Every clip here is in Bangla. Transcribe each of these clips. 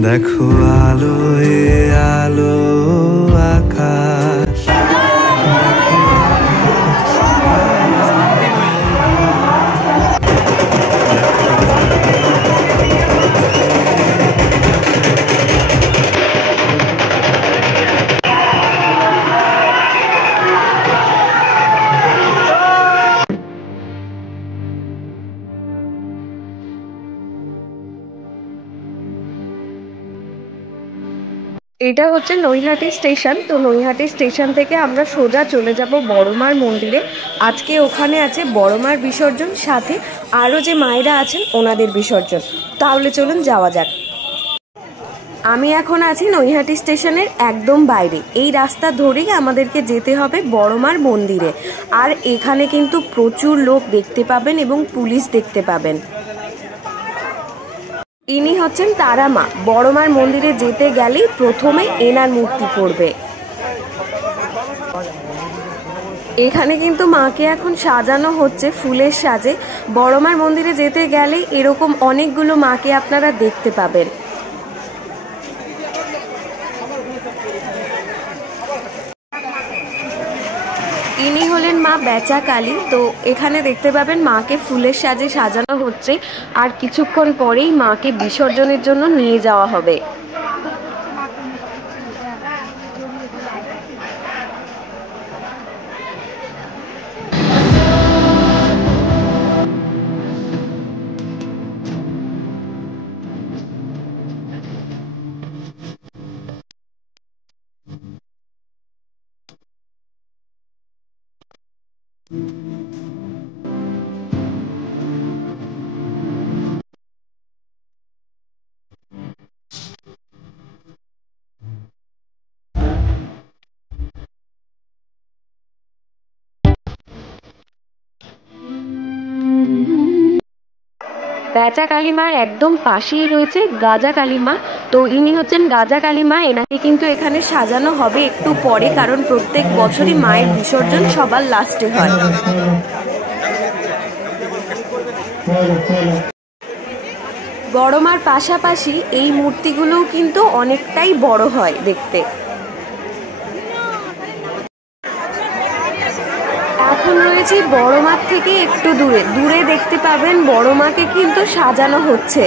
দেখো আলোয় আলো আকাশ। এটা হচ্ছে নৈহাটি স্টেশন। তো নৈহাটি স্টেশন থেকে আমরা সোজা চলে যাব বড়মার মন্দিরে। আজকে ওখানে আছে বড়মার বিসর্জন, সাথে আরও যে মায়েরা আছেন ওনাদের বিসর্জন। তাহলে চলুন যাওয়া যাক। আমি এখন আছি নৈহাটি স্টেশনের একদম বাইরে। এই রাস্তা ধরেই আমাদেরকে যেতে হবে বড়মার মন্দিরে। আর এখানে কিন্তু প্রচুর লোক দেখতে পাবেন এবং পুলিশ দেখতে পাবেন। ইনি হচ্ছেন তারা মা। বড়মার মন্দিরে যেতে গেলেই প্রথমে এনার মূর্তি পড়বে। এখানে কিন্তু মাকে এখন সাজানো হচ্ছে ফুলের সাজে। বড়মার মন্দিরে যেতে গেলে এরকম অনেকগুলো মাকে আপনারা দেখতে পাবেন। ইনি হলেন মা বেচা কালী। তো এখানে দেখতে পাবেন মাকে ফুলের সাজে সাজানো হচ্ছে, আর কিছুক্ষণ পরেই মাকে বিসর্জনের জন্য নিয়ে যাওয়া হবে। বেচা কালীমার একদম পাশেই রয়েছে গাজা কালীমা। তো ইনি হচ্ছেন গাজা কালীমা। এনাকে কিন্তু এখানে সাজানো হবে একটু পরে, কারণ প্রত্যেক বছরই মায়ের বিসর্জন সবার লাস্টে হয়। বড়মার পাশাপাশি এই মূর্তিগুলোও কিন্তু অনেকটাই বড় হয় দেখতে। এখন রয়েছে বড়মার থেকে একটু দূরে। দূরে দেখতে পাবেন বড়মাকে কিন্তু সাজানো হচ্ছে।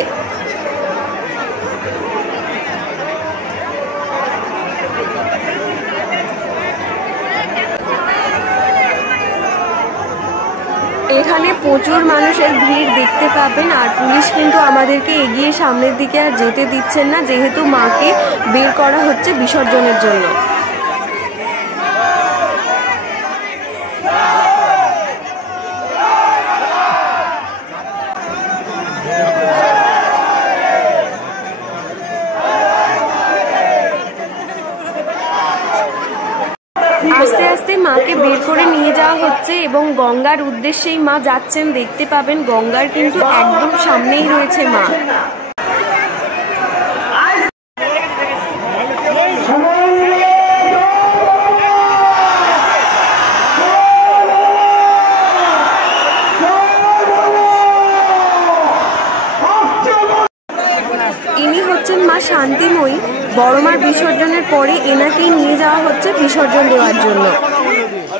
এখানে প্রচুর মানুষের ভিড় দেখতে পাবেন। আর পুলিশ কিন্তু আমাদেরকে এগিয়ে সামনের দিকে আর যেতে দিচ্ছেন না, যেহেতু মাকে বের করা হচ্ছে বিসর্জনের জন্য। আস্তে আস্তে মাকে বের করে নিয়ে যাওয়া হচ্ছে এবং গঙ্গার উদ্দেশ্যেই মা যাচ্ছেন। দেখতে পাবেন গঙ্গার কিন্তু একদম সামনেই রয়েছে মা। ইনি হচ্ছেন মা শান্তিময়ী। বড়মার বিসর্জনের পরে এনাকেই নিয়ে যাওয়া হচ্ছে বিসর্জন দেওয়ার জন্য।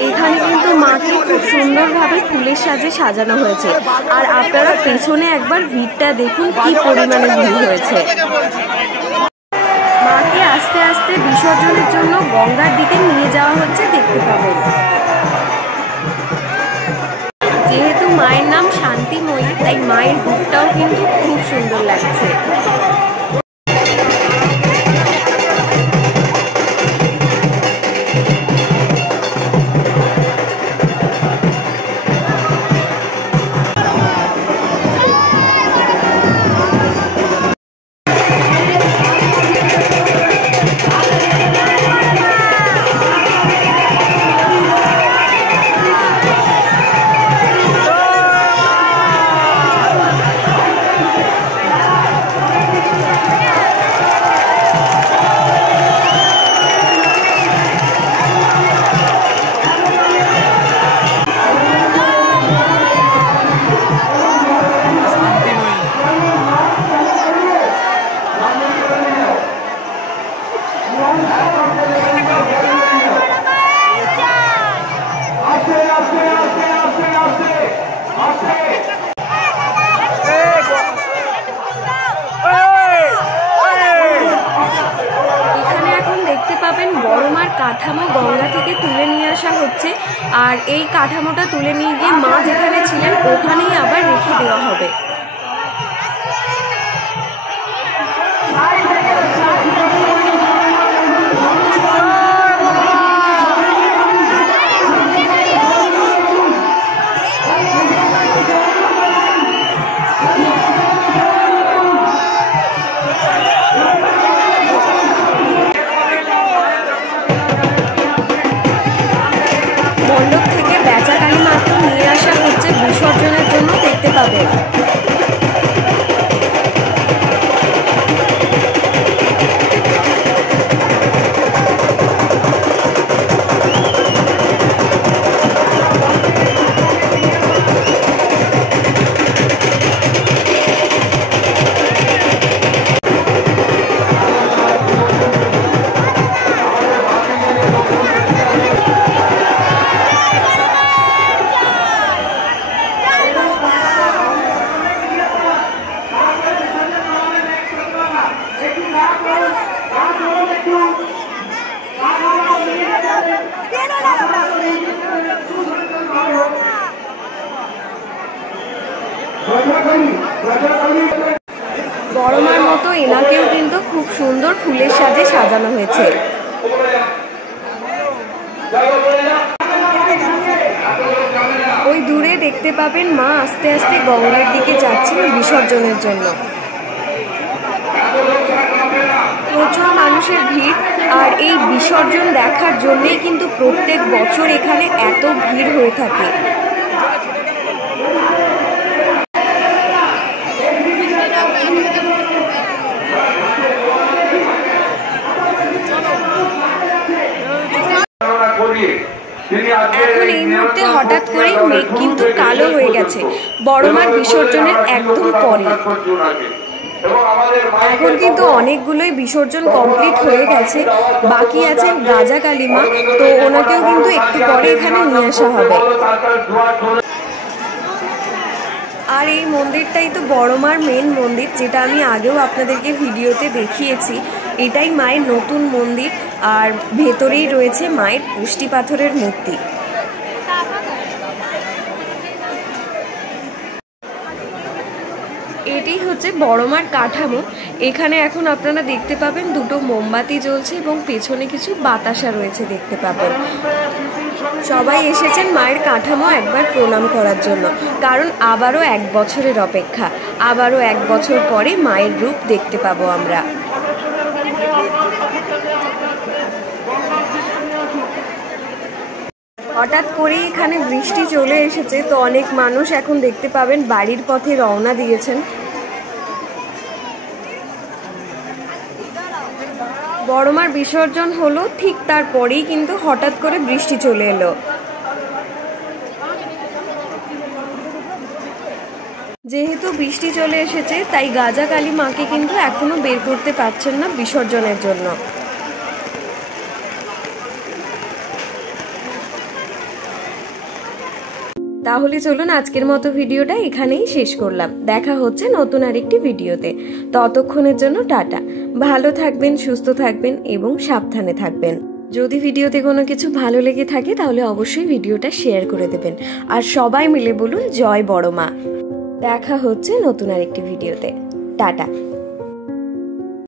এখানে কিন্তু মাকে খুব সুন্দরভাবে ফুলের সাজে সাজানো হয়েছে। আর আপনারা পেছনে একবার ভিড়টা দেখুন, কি পরিমাণে ভিড় হয়েছে। মাকে আস্তে আস্তে বিসর্জনের জন্য গঙ্গার দিকে নিয়ে যাওয়া হচ্ছে, দেখতে পাবেন। যেহেতু মায়ের নাম শান্তিময়ী, তাই মায়ের রূপটাও কিন্তু খুব সুন্দর লাগছে। কাঠামো গঙ্গা থেকে তুলে নিয়ে আসা হচ্ছে, আর এই কাঠামোটা তুলে নিয়ে গিয়ে মা যেখানে ছিলেন ওখানেই আবার রেখে দেওয়া হবে। মণ্ডপ থেকে বেচা কালী মাত্র নিয়ে আসা হচ্ছে বিসর্জনের জন্য, দেখতে পাবেন। বড়মার মতো এনাকেও কিন্তু খুব সুন্দর ফুলের সাজে সাজানো হয়েছে। ওই দূরে দেখতে পাবেন মা আস্তে আস্তে গঙ্গার দিকে যাচ্ছেন বিসর্জনের জন্য। প্রচুর মানুষের ভিড়, আর এই বিসর্জন দেখার জন্যেই কিন্তু প্রত্যেক বছর এখানে এত ভিড় হয়ে থাকে। এখন এই মুহূর্তে হঠাৎ করে মেঘ কিন্তু কালো হয়ে গেছে বড়মার বিসর্জনের একদম পরে। এখন কিন্তু অনেকগুলোই বিসর্জন কমপ্লিট হয়ে গেছে, বাকি আছেন গাজা কালীমা, তো ওনাকেও কিন্তু একটু পরে এখানে নিয়ে আসা হবে। আর এই মন্দিরটাই তো বড়মার মেন মন্দির, যেটা আমি আগেও আপনাদেরকে ভিডিওতে দেখিয়েছি। এটাই মায়ের নতুন মন্দির, আর ভেতরেই রয়েছে মায়ের পুষ্টি পাথরের মূর্তি। এটি হচ্ছে বড়মার কাঠামো। এখানে এখন আপনারা দেখতে পাবেন দুটো মোমবাতি জ্বলছে এবং পেছনে কিছু বাতাসা রয়েছে দেখতে পাবেন। সবাই এসেছেন মায়ের কাঠামো একবার প্রণাম করার জন্য, কারণ আবারও 1 বছরের অপেক্ষা, আবারও 1 বছর পরে মায়ের রূপ দেখতে পাবো আমরা। হঠাৎ করে এখানে বৃষ্টি চলে এসেছে, তো অনেক মানুষ এখন দেখতে পাবেন বাড়ির পথে রওনা দিয়েছেন। বড়মার বিসর্জন হলো, ঠিক তারপরেই কিন্তু হঠাৎ করে বৃষ্টি চলে এলো। যেহেতু বৃষ্টি চলে এসেছে, তাই গাজা কালী মাকে কিন্তু এখনো বের করতে পারছেন না বিসর্জনের জন্য। তাহলে চলুন আজকের মতো ভিডিওটা এখানেই শেষ করলাম। দেখা হচ্ছে নতুন আরেকটি ভিডিওতে। ততক্ষণের জন্য টাটা। ভালো থাকবেন, সুস্থ থাকবেন এবং সাবধানে থাকবেন। যদি ভিডিওতে কোনো কিছু ভালো লেগে থাকে তাহলে অবশ্যই ভিডিওটা শেয়ার করে দেবেন, আর সবাই মিলে বলুন জয় বড়মা। দেখা হচ্ছে নতুন আরেকটি ভিডিওতে। টাটা।